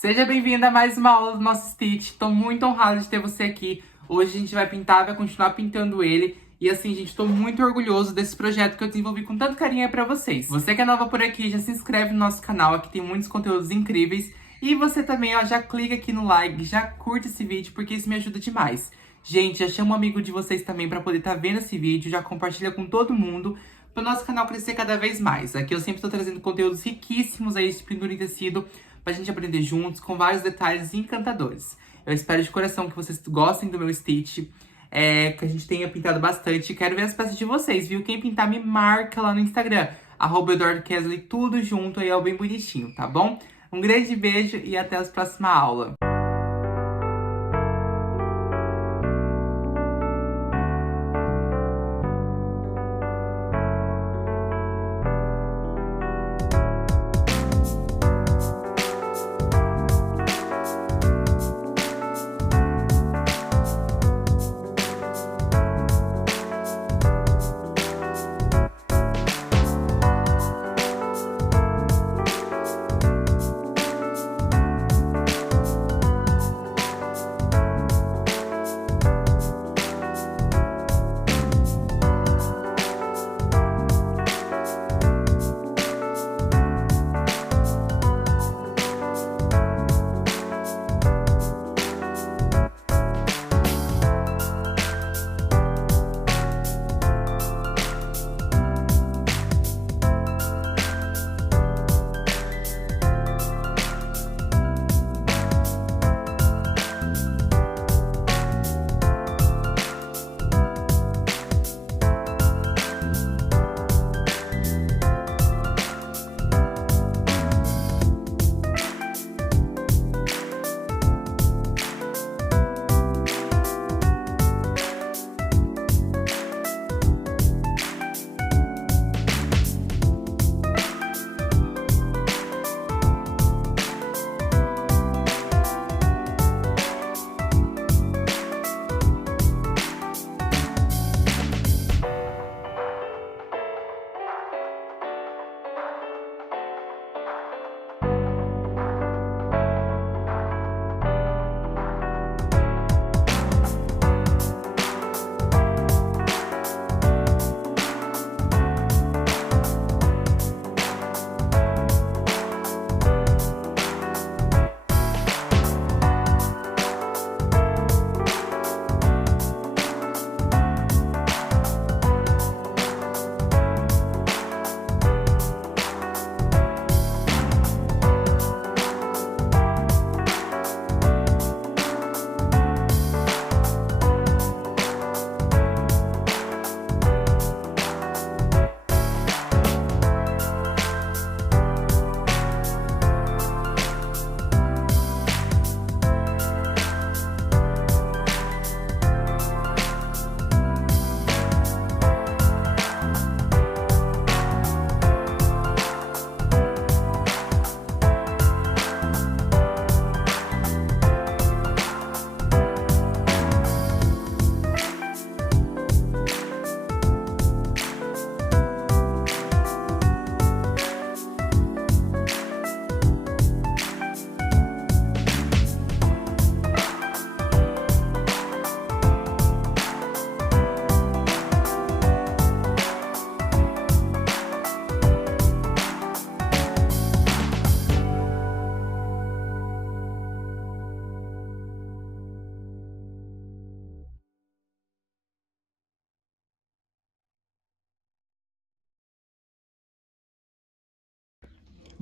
Seja bem-vinda a mais uma aula do nosso Stitch. Tô muito honrado de ter você aqui. Hoje a gente vai pintar, vai continuar pintando ele. E assim, gente, tô muito orgulhoso desse projeto que eu desenvolvi com tanto carinho aí pra vocês. Você que é nova por aqui, já se inscreve no nosso canal, aqui tem muitos conteúdos incríveis. E você também, ó, já clica aqui no like, já curte esse vídeo, porque isso me ajuda demais. Gente, já chama um amigo de vocês também pra poder estar vendo esse vídeo, já compartilha com todo mundo, para o nosso canal crescer cada vez mais. Aqui eu sempre estou trazendo conteúdos riquíssimos aí de pintura em tecido, pra gente aprender juntos, com vários detalhes encantadores. Eu espero de coração que vocês gostem do meu Stitch, que a gente tenha pintado bastante. Quero ver as peças de vocês, viu? Quem pintar me marca lá no Instagram, @EduardoKesley, tudo junto aí, ó, bem bonitinho, tá bom? Um grande beijo e até a próxima aula.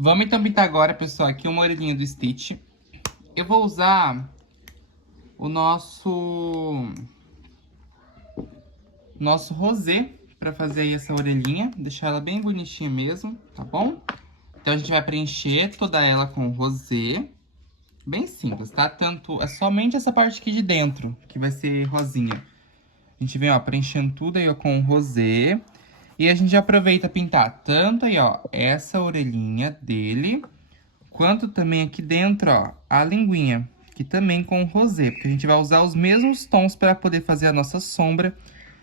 Vamos então pintar agora, pessoal, aqui uma orelhinha do Stitch. Eu vou usar o nosso rosé pra fazer aí essa orelhinha, deixar ela bem bonitinha mesmo, tá bom? Então a gente vai preencher toda ela com rosé, bem simples, tá? É somente essa parte aqui de dentro que vai ser rosinha. A gente vem, ó, preenchendo tudo aí, ó, com rosé. E a gente aproveita pintar tanto aí, ó, essa orelhinha dele, quanto também aqui dentro, ó, a linguinha, que também com rosé, porque a gente vai usar os mesmos tons para poder fazer a nossa sombra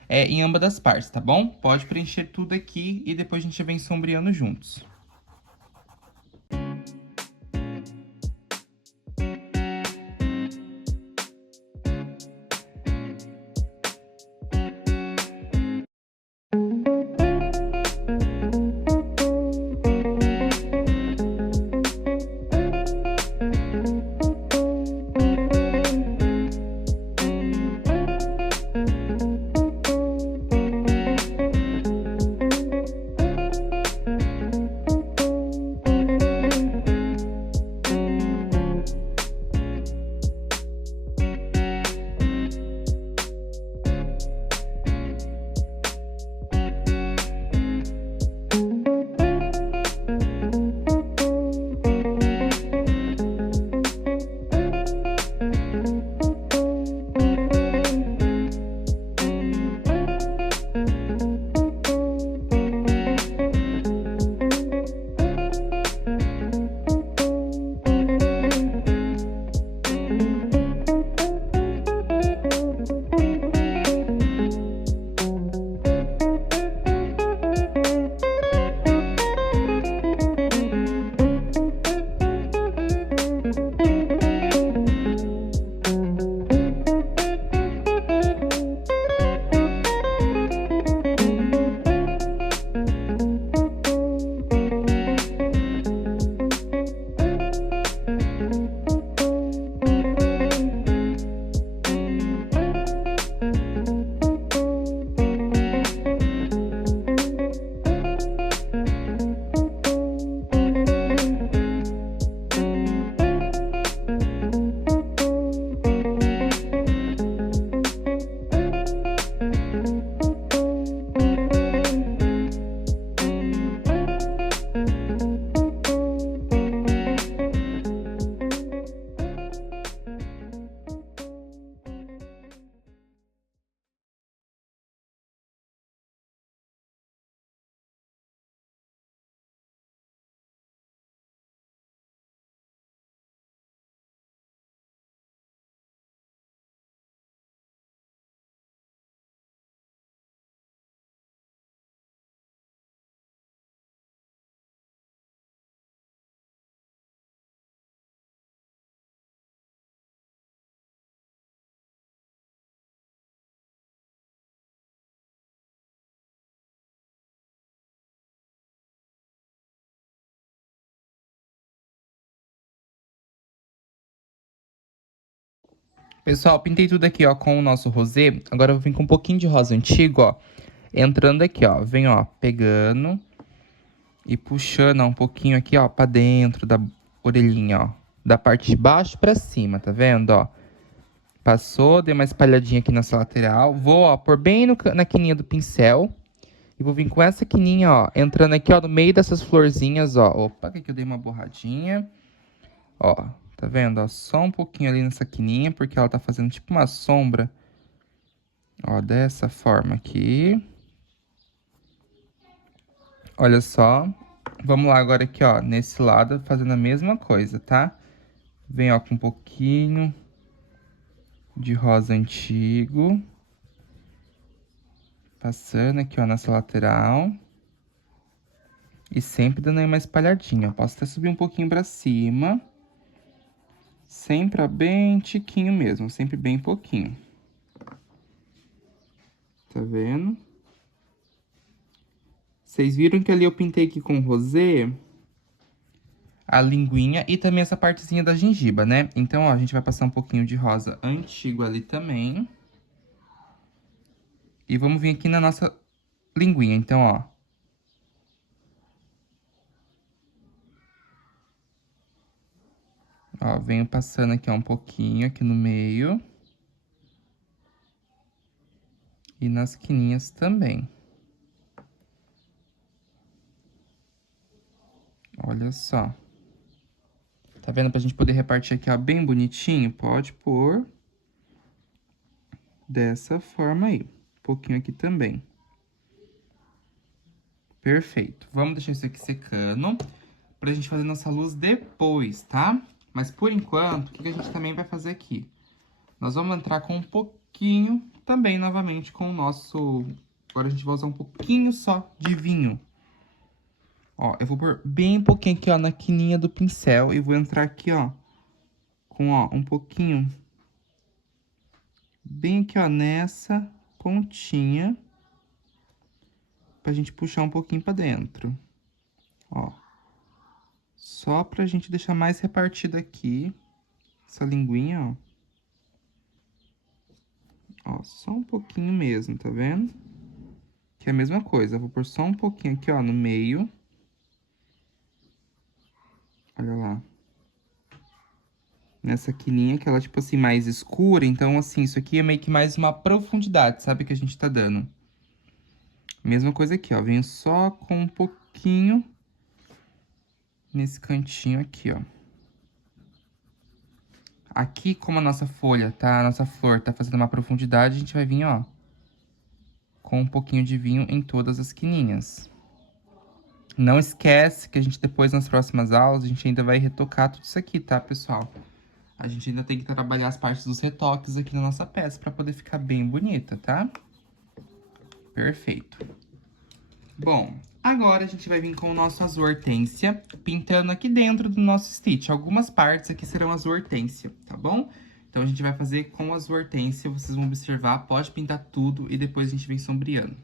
em ambas as partes, tá bom? Pode preencher tudo aqui e depois a gente vem sombreando juntos. Pessoal, pintei tudo aqui, ó, com o nosso rosê. Agora eu vou vir com um pouquinho de rosa antigo, ó. Entrando aqui, ó. Vem, ó, pegando e puxando, ó, um pouquinho aqui, ó, pra dentro da orelhinha, ó. Da parte de baixo pra cima, tá vendo, ó? Passou, dei uma espalhadinha aqui nessa lateral. Vou, ó, pôr bem na quininha do pincel. E vou vir com essa quininha, ó, entrando aqui, ó, no meio dessas florzinhas, ó. Opa, aqui que eu dei uma borradinha. Ó, tá vendo, ó? Só um pouquinho ali nessa quininha, porque ela tá fazendo tipo uma sombra. Ó, dessa forma aqui. Olha só. Vamos lá agora aqui, ó, nesse lado, fazendo a mesma coisa, tá? Vem, ó, com um pouquinho de rosa antigo. Passando aqui, ó, nessa lateral. E sempre dando aí uma espalhadinha. Posso até subir um pouquinho pra cima. Sempre, ó, bem tiquinho mesmo. Sempre bem pouquinho. Tá vendo? Vocês viram que ali eu pintei aqui com rosê a linguinha e também essa partezinha da gengiba, né? Então, ó, a gente vai passar um pouquinho de rosa antigo ali também. E vamos vir aqui na nossa linguinha. Então, ó. Ó, venho passando aqui, ó, um pouquinho aqui no meio. E nas quininhas também. Olha só. Tá vendo? Pra gente poder repartir aqui, ó, bem bonitinho, pode pôr dessa forma aí. Um pouquinho aqui também. Perfeito. Vamos deixar isso aqui secando pra gente fazer nossa luz depois, tá? Mas por enquanto, o que a gente também vai fazer aqui? Nós vamos entrar com um pouquinho também, novamente, com o nosso... Agora a gente vai usar um pouquinho só de vinho. Ó, eu vou pôr bem pouquinho aqui, ó, na quininha do pincel e vou entrar aqui, ó, com, ó, um pouquinho bem aqui, ó, nessa pontinha, pra gente puxar um pouquinho pra dentro, ó. Só pra gente deixar mais repartido aqui, essa linguinha, ó. Ó, só um pouquinho mesmo, tá vendo? Que é a mesma coisa, eu vou pôr só um pouquinho aqui, ó, no meio. Olha lá. Nessa quininha, que ela, tipo assim, mais escura. Então, assim, isso aqui é meio que mais uma profundidade, sabe? Que a gente tá dando. Mesma coisa aqui, ó. Venho só com um pouquinho nesse cantinho aqui, ó. Aqui, como a nossa folha, tá? A nossa flor tá fazendo uma profundidade, a gente vai vir, ó, com um pouquinho de vinho em todas as quininhas. Não esquece que a gente depois, nas próximas aulas, a gente ainda vai retocar tudo isso aqui, tá, pessoal? A gente ainda tem que trabalhar as partes dos retoques aqui na nossa peça pra poder ficar bem bonita, tá? Perfeito. Bom, agora a gente vai vir com o nosso azul hortênsia, pintando aqui dentro do nosso stitch. Algumas partes aqui serão azul hortênsia, tá bom? Então, a gente vai fazer com azul hortênsia, vocês vão observar, pode pintar tudo e depois a gente vem sombreando.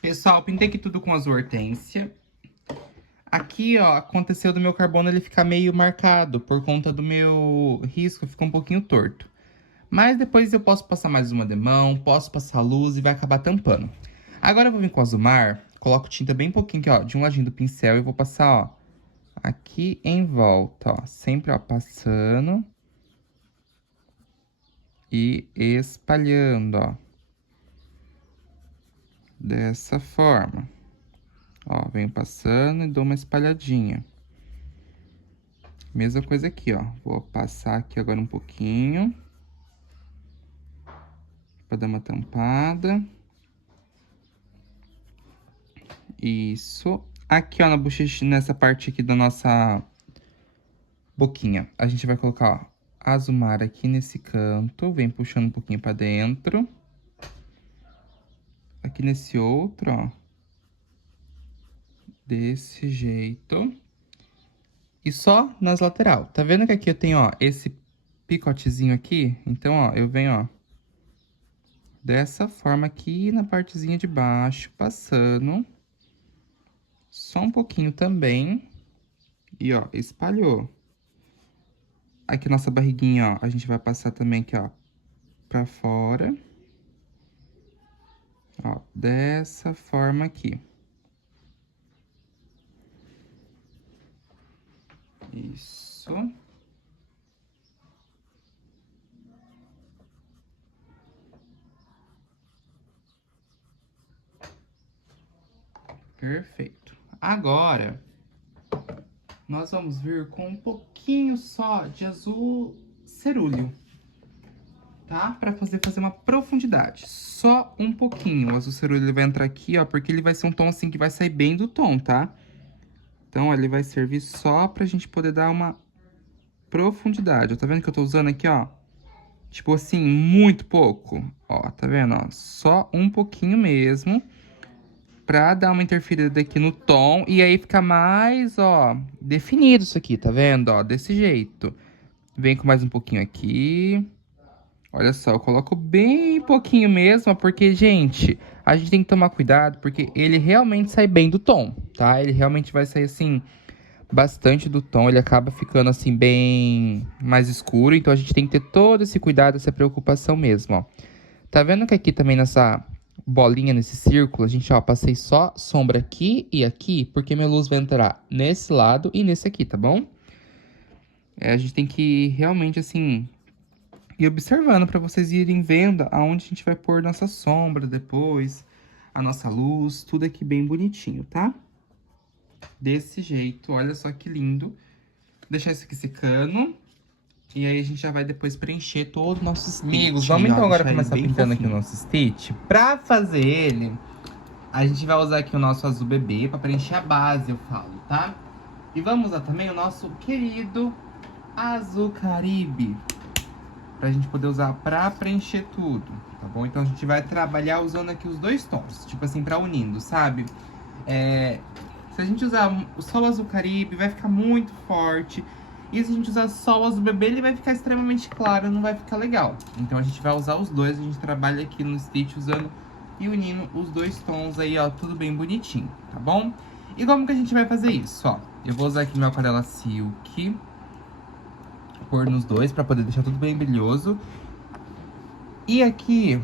Pessoal, pintei aqui tudo com azul hortênsia. Aqui, ó, aconteceu do meu carbono ele ficar meio marcado por conta do meu risco, ficou um pouquinho torto. Mas depois eu posso passar mais uma demão, posso passar luz e vai acabar tampando. Agora eu vou vir com o azumar, coloco tinta bem pouquinho aqui, ó, de um ladinho do pincel e vou passar, ó, aqui em volta, ó, sempre, ó, passando e espalhando, ó, dessa forma. Ó, venho passando e dou uma espalhadinha. Mesma coisa aqui, ó, vou passar aqui agora um pouquinho pra dar uma tampada. Isso. Aqui, ó, na bochecha, nessa parte aqui da nossa boquinha, a gente vai colocar, ó, azumar aqui nesse canto. Vem puxando um pouquinho pra dentro. Aqui nesse outro, ó. Desse jeito. E só nas lateral. Tá vendo que aqui eu tenho, ó, esse picotezinho aqui? Então, ó, eu venho, ó, dessa forma aqui na partezinha de baixo, passando. Só um pouquinho também. E, ó, espalhou. Aqui nossa barriguinha, ó, a gente vai passar também aqui, ó, pra fora. Ó, dessa forma aqui. Isso. Perfeito. Agora, nós vamos vir com um pouquinho só de azul cerúleo, tá? Pra fazer uma profundidade. Só um pouquinho. O azul cerúleo ele vai entrar aqui, ó, porque ele vai ser um tom assim que vai sair bem do tom, tá? Então, ó, ele vai servir só pra gente poder dar uma profundidade. Ó, tá vendo que eu tô usando aqui, ó? Tipo assim, muito pouco. Ó, tá vendo, ó? Só um pouquinho mesmo. Pra dar uma interferida aqui no tom. E aí fica mais, ó, definido isso aqui, tá vendo? Ó, desse jeito. Vem com mais um pouquinho aqui. Olha só, eu coloco bem pouquinho mesmo, porque, gente, a gente tem que tomar cuidado, porque ele realmente sai bem do tom, tá? Ele realmente vai sair, assim, bastante do tom, ele acaba ficando, assim, bem mais escuro, então a gente tem que ter todo esse cuidado, essa preocupação mesmo, ó. Tá vendo que aqui também nessa bolinha, nesse círculo, a gente, ó, passei só sombra aqui e aqui, porque minha luz vai entrar nesse lado e nesse aqui, tá bom? A gente tem que realmente, assim, e observando para vocês irem vendo aonde a gente vai pôr nossa sombra depois, a nossa luz, tudo aqui bem bonitinho, tá? Desse jeito, olha só que lindo. Deixar isso aqui secando. E aí a gente já vai depois preencher todo o nosso stitch. Amigos, vamos então agora começar pintando aqui o nosso stitch. Pra fazer ele, a gente vai usar aqui o nosso azul bebê pra preencher a base, eu falo, tá? E vamos usar também o nosso querido azul caribe, pra gente poder usar pra preencher tudo, tá bom? Então a gente vai trabalhar usando aqui os dois tons, tipo assim, pra unindo, sabe? Se a gente usar só o azul caribe, vai ficar muito forte. E se a gente usar só o azul bebê, ele vai ficar extremamente claro, não vai ficar legal. Então a gente vai usar os dois, a gente trabalha aqui no Stitch usando e unindo os dois tons aí, ó, tudo bem bonitinho, tá bom? E como que a gente vai fazer isso, ó? Eu vou usar aqui meu aquarela Silk, pôr nos dois pra poder deixar tudo bem brilhoso. E aqui,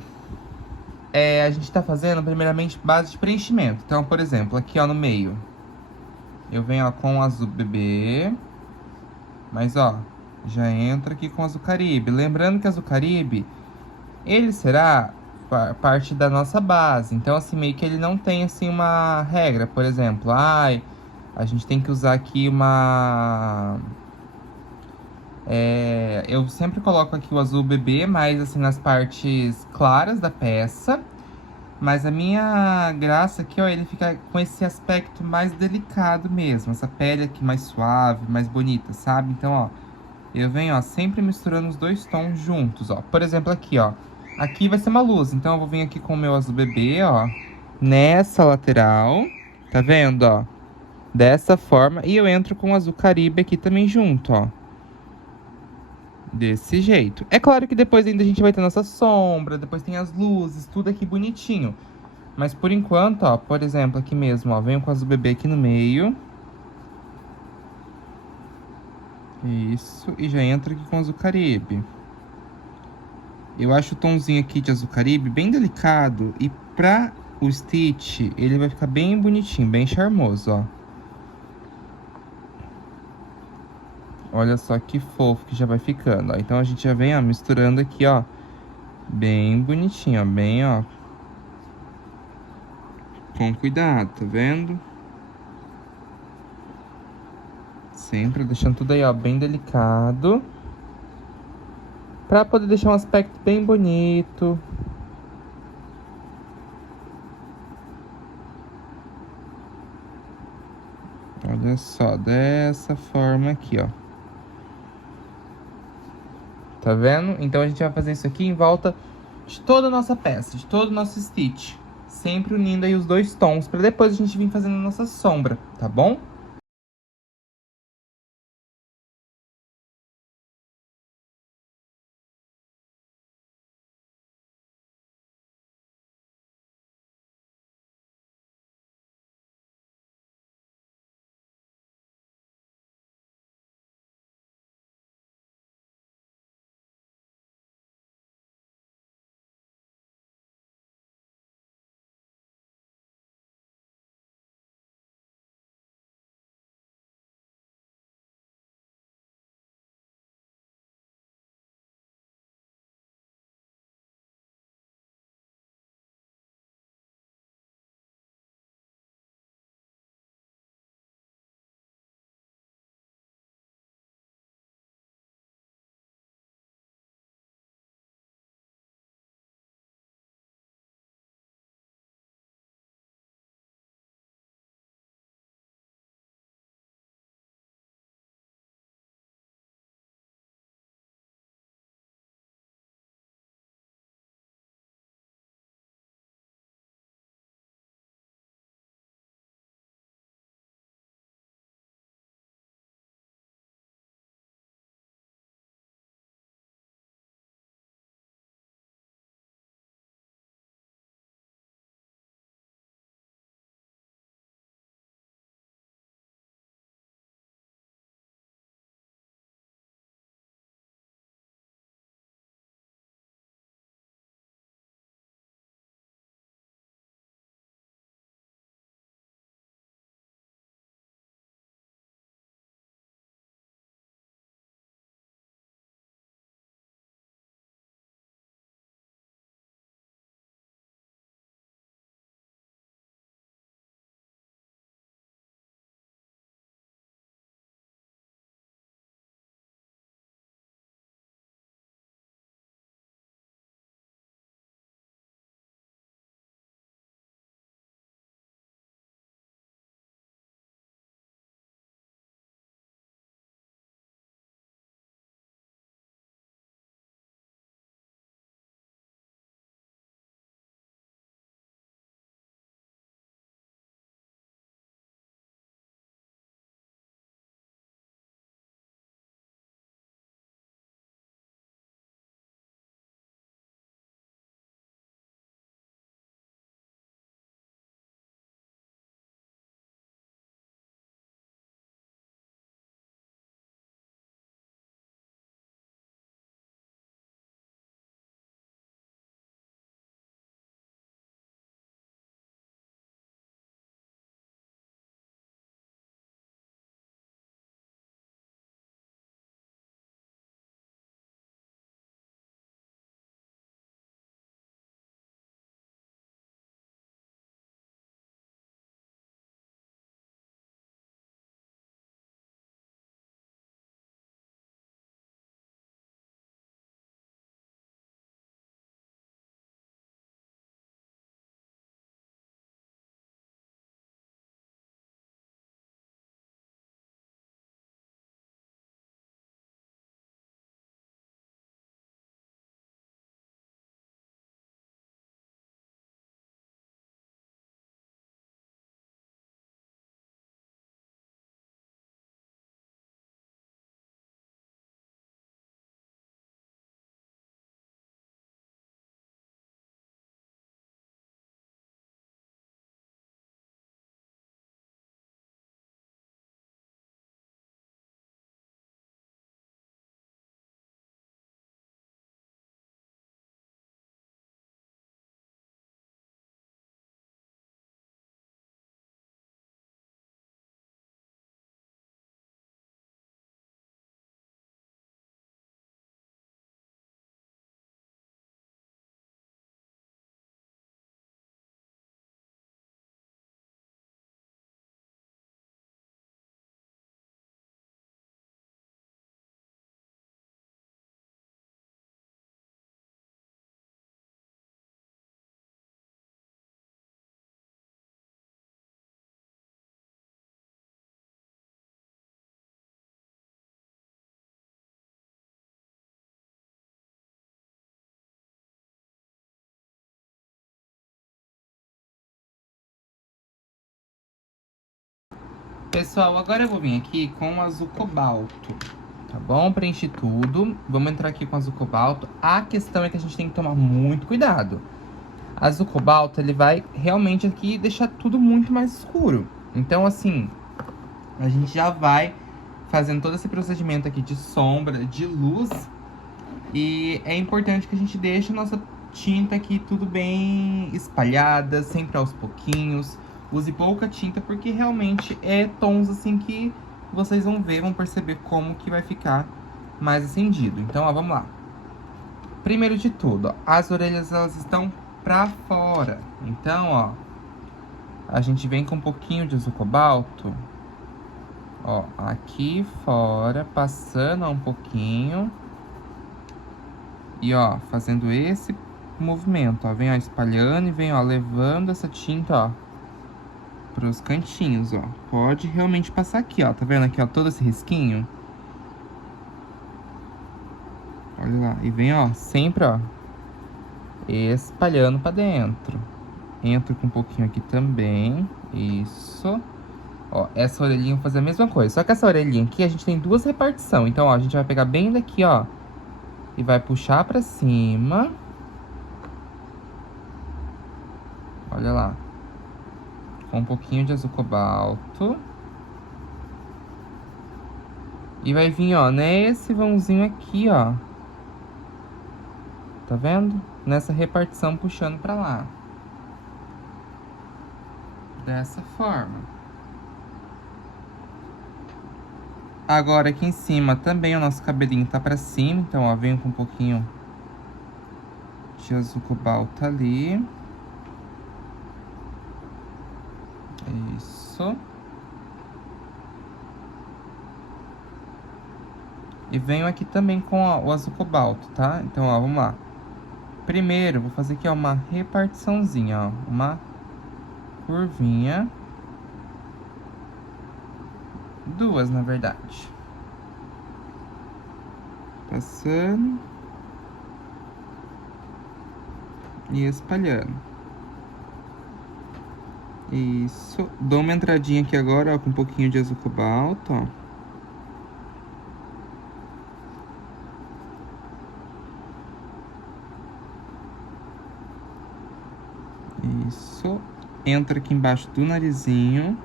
a gente tá fazendo primeiramente base de preenchimento. Então, por exemplo, aqui, ó, no meio, eu venho, ó, com o azul bebê. Mas, ó, já entra aqui com o azul caribe. Lembrando que o azul caribe, ele será parte da nossa base. Então, assim, meio que ele não tem, assim, uma regra. Por exemplo, a gente tem que usar aqui uma... eu sempre coloco aqui o azul bebê, mais, assim, nas partes claras da peça. Mas a minha graça aqui, ó, ele fica com esse aspecto mais delicado mesmo. Essa pele aqui mais suave, mais bonita, sabe? Então, ó, eu venho, ó, sempre misturando os dois tons juntos, ó. Por exemplo, aqui, ó. Aqui vai ser uma luz, então eu vou vir aqui com o meu azul bebê, ó. Nessa lateral, tá vendo, ó? Dessa forma. E eu entro com o azul caribe aqui também junto, ó. Desse jeito. É claro que depois ainda a gente vai ter nossa sombra, depois tem as luzes, tudo aqui bonitinho. Mas por enquanto, ó, por exemplo, aqui mesmo, ó, venho com o azul bebê aqui no meio. Isso, e já entra aqui com o azul Caribe. Eu acho o tomzinho aqui de azul Caribe bem delicado. E pra o Stitch, ele vai ficar bem bonitinho, bem charmoso, ó. Olha só que fofo que já vai ficando, ó. Então a gente já vem, ó, misturando aqui, ó. Bem bonitinho, ó. Bem, ó. Com cuidado, tá vendo? Sempre deixando tudo aí, ó, bem delicado. Pra poder deixar um aspecto bem bonito. Olha só, dessa forma aqui, ó. Tá vendo? Então a gente vai fazer isso aqui em volta de toda a nossa peça, de todo o nosso Stitch. Sempre unindo aí os dois tons, pra depois a gente vir fazendo a nossa sombra, tá bom? Pessoal, agora eu vou vir aqui com o azul cobalto, tá bom? Preenchi tudo. Vamos entrar aqui com o azul cobalto. A questão é que a gente tem que tomar muito cuidado. Azul cobalto, ele vai realmente aqui deixar tudo muito mais escuro. Então, assim, a gente já vai fazendo todo esse procedimento aqui de sombra, de luz. E é importante que a gente deixe a nossa tinta aqui tudo bem espalhada, sempre aos pouquinhos. Use pouca tinta, porque realmente é tons assim que vocês vão ver, vão perceber como que vai ficar mais acendido. Então, ó, vamos lá. Primeiro de tudo, ó, as orelhas elas estão pra fora. Então, ó, a gente vem com um pouquinho de azul cobalto, ó, aqui fora, passando um pouquinho. E, ó, fazendo esse movimento, ó, vem, ó, espalhando e vem, ó, levando essa tinta, ó, pros cantinhos, ó. Pode realmente passar aqui, ó, tá vendo aqui, ó, todo esse risquinho? Olha lá, e vem, ó, sempre, ó, espalhando pra dentro. Entro com um pouquinho aqui também, isso. Ó, essa orelhinha eu vou fazer a mesma coisa, só que essa orelhinha aqui a gente tem duas repartições. Então, ó, a gente vai pegar bem daqui, ó, e vai puxar pra cima. Olha lá. Com um pouquinho de azul cobalto. E vai vir, ó, nesse vãozinho aqui, ó. Tá vendo? Nessa repartição puxando pra lá. Dessa forma. Agora aqui em cima também o nosso cabelinho tá pra cima. Então, ó, venho com um pouquinho de azul cobalto ali. Isso. E venho aqui também com, ó, o azul cobalto, tá? Então, ó, vamos lá. Primeiro, vou fazer aqui, ó, uma repartiçãozinha, ó. Uma curvinha. Duas, na verdade. Passando. E espalhando. Isso. Dou uma entradinha aqui agora, ó, com um pouquinho de azul cobalto, ó. Isso. Entra aqui embaixo do narizinho.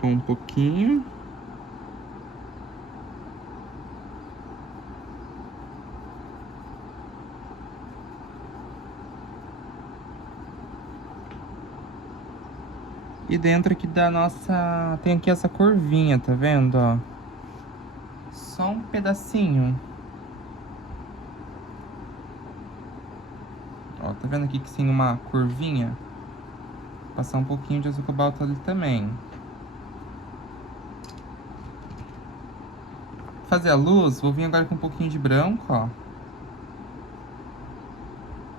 Com um pouquinho. E dentro aqui da nossa... Tem aqui essa curvinha, tá vendo, ó? Só um pedacinho. Ó, tá vendo aqui que tem uma curvinha? Vou passar um pouquinho de azul cobalto ali também. Fazer a luz, vou vir agora com um pouquinho de branco, ó.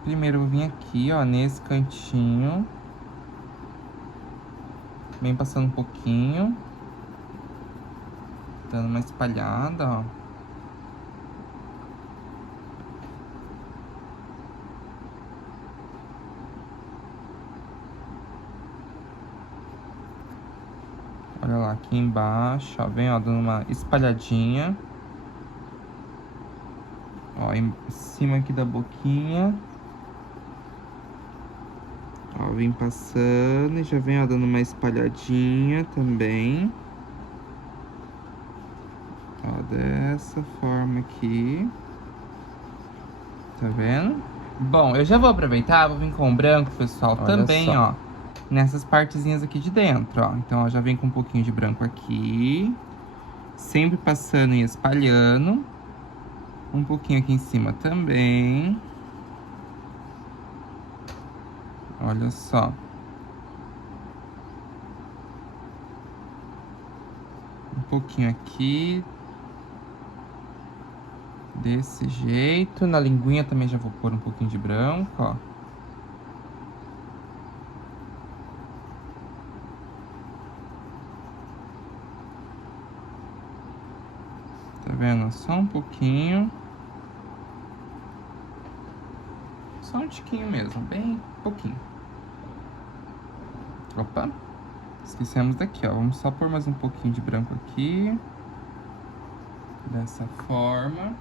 Primeiro eu vou vir aqui, ó, nesse cantinho. Vem passando um pouquinho. Dando uma espalhada, ó. Olha lá, aqui embaixo, ó, vem, ó, dando uma espalhadinha. Ó, em cima aqui da boquinha. Ó, vem passando e já vem, ó, dando uma espalhadinha também. Ó, dessa forma aqui. Tá vendo? Bom, eu já vou aproveitar, vou vir com o branco, pessoal, olha também, só, ó. Nessas partezinhas aqui de dentro, ó. Então, ó, já vem com um pouquinho de branco aqui. Sempre passando e espalhando. Um pouquinho aqui em cima também. Olha só. Um pouquinho aqui. Desse jeito. Na linguinha também já vou pôr um pouquinho de branco, ó. Tá vendo? Só um pouquinho. Só um tiquinho mesmo, bem pouquinho. Opa. Esquecemos daqui, ó. Vamos só pôr mais um pouquinho de branco aqui. Dessa forma.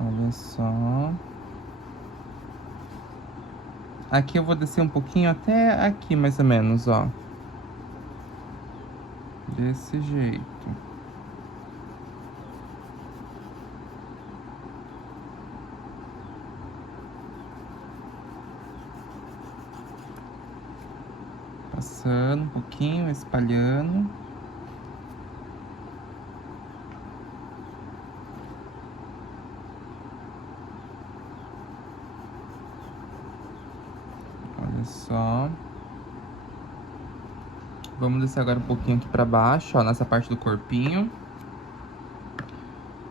Olha só. Aqui eu vou descer um pouquinho até aqui, mais ou menos, ó. Desse jeito. Passando um pouquinho, espalhando. Olha só. Vamos descer agora um pouquinho aqui pra baixo, ó, nessa parte do corpinho.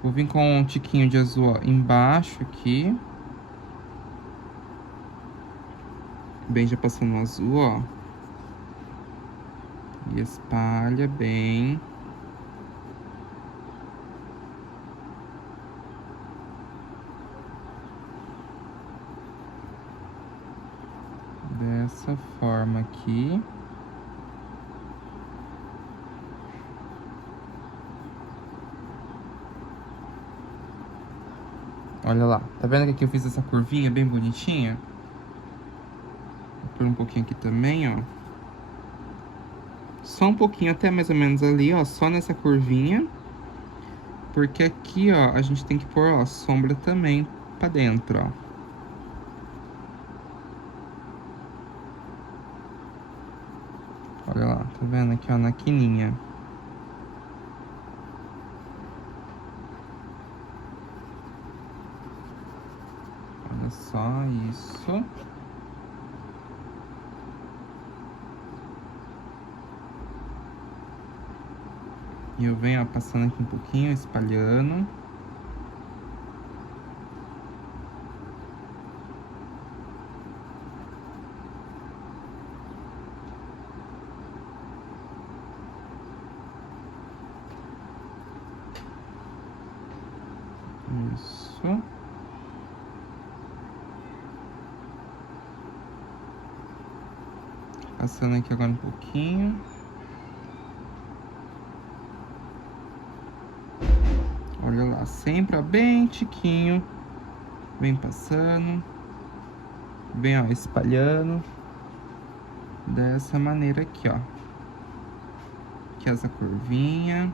Vou vir com um tiquinho de azul, ó, embaixo aqui. Bem, já passando o azul, ó. E espalha bem. Dessa forma aqui. Olha lá, tá vendo que aqui eu fiz essa curvinha bem bonitinha? Vou pôr um pouquinho aqui também, ó. Só um pouquinho, até mais ou menos ali, ó, só nessa curvinha. Porque aqui, ó, a gente tem que pôr, ó, sombra também pra dentro, ó. Olha lá, tá vendo aqui, ó, na quininha. Olha só isso. E eu venho, ó, passando aqui um pouquinho, espalhando. Isso. Passando aqui agora um pouquinho. Olha lá, sempre, ó, bem tiquinho. Vem passando. Vem, ó, espalhando. Dessa maneira aqui, ó. Aqui essa curvinha.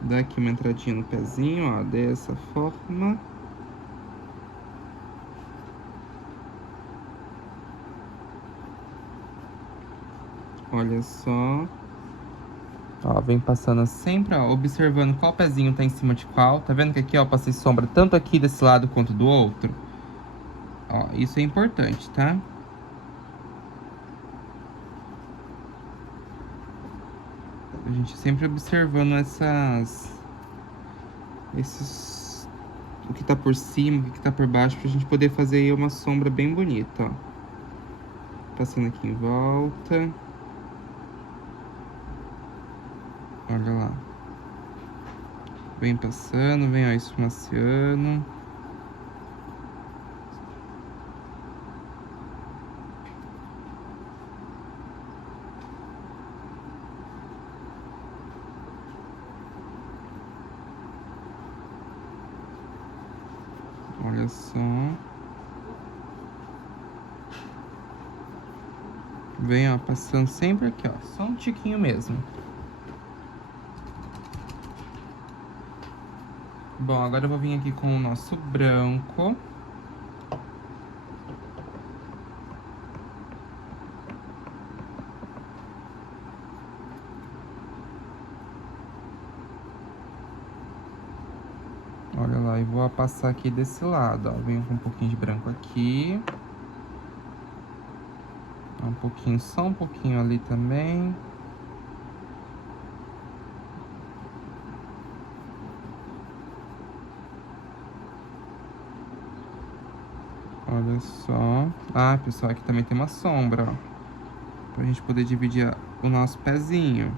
Dá aqui uma entradinha no pezinho, ó, dessa forma. Olha só. Ó, vem passando sempre, ó, observando qual pezinho tá em cima de qual. Tá vendo que aqui, ó, passei sombra tanto aqui desse lado quanto do outro? Ó, isso é importante, tá? A gente sempre observando o que tá por cima, o que tá por baixo, pra gente poder fazer aí uma sombra bem bonita, ó. Passando aqui em volta. Olha lá. Vem passando, vem, ó, esfumaciando. Olha só. Vem, ó, passando sempre aqui, ó. Só um tiquinho mesmo. Bom, agora eu vou vir aqui com o nosso branco. Olha lá, e vou passar aqui desse lado, ó. Venho com um pouquinho de branco aqui. Um pouquinho, só um pouquinho ali também. Olha só. Ah, pessoal, aqui também tem uma sombra, ó. Pra gente poder dividir o nosso pezinho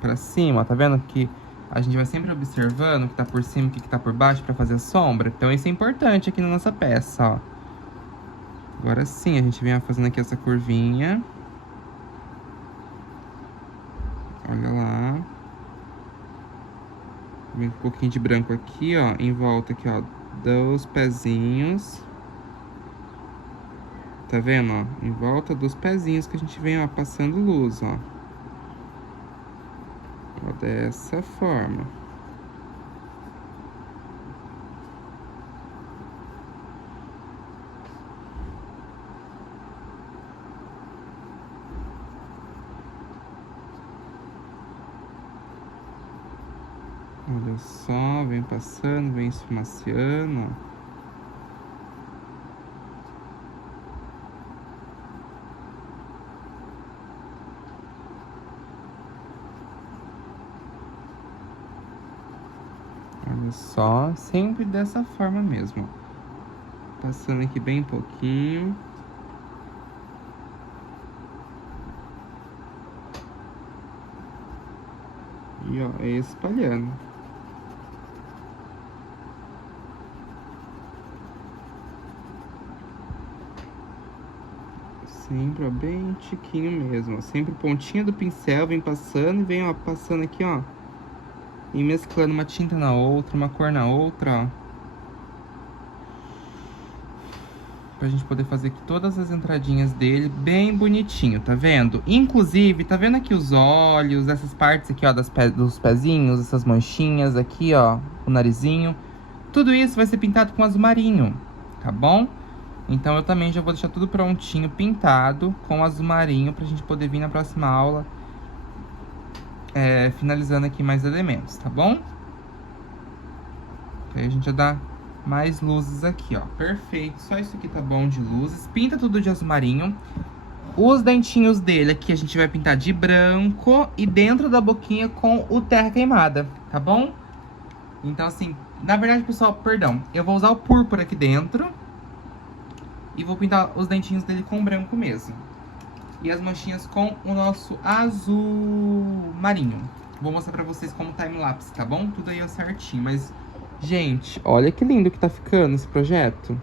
pra cima, tá vendo que a gente vai sempre observando o que tá por cima e o que tá por baixo pra fazer a sombra. Então isso é importante aqui na nossa peça, ó. Agora sim, a gente vem fazendo aqui essa curvinha. Olha lá. Vem com um pouquinho de branco aqui, ó, em volta aqui, ó, dos pezinhos. Tá vendo, ó? Em volta dos pezinhos que a gente vem, ó, passando luz, ó. Ó, dessa forma. Olha só, vem passando, vem esfumaciando, ó. Olha só, sempre dessa forma mesmo, ó. Passando aqui bem pouquinho. E, ó, espalhando. Sempre, ó, bem tiquinho mesmo, ó. Sempre pontinha do pincel, vem passando e vem, ó, passando aqui, ó. E mesclando uma tinta na outra, uma cor na outra, ó. Pra gente poder fazer aqui todas as entradinhas dele bem bonitinho, tá vendo? Inclusive, tá vendo aqui os olhos, essas partes aqui, ó, dos pezinhos, essas manchinhas aqui, ó, o narizinho. Tudo isso vai ser pintado com azul marinho, tá bom? Então eu também já vou deixar tudo prontinho, pintado com azul marinho, pra gente poder vir na próxima aula finalizando aqui mais elementos, tá bom? Aí a gente já dá mais luzes aqui, ó. Perfeito, só isso aqui tá bom de luzes. Pinta tudo de azul marinho. Os dentinhos dele aqui a gente vai pintar de branco e dentro da boquinha com o terra queimada, tá bom? Então assim, na verdade, pessoal, perdão, eu vou usar o púrpura aqui dentro e vou pintar os dentinhos dele com branco mesmo. E as manchinhas com o nosso azul marinho. Vou mostrar pra vocês como time-lapse, tá bom? Tudo aí ó, certinho, mas... Gente, olha que lindo que tá ficando esse projeto.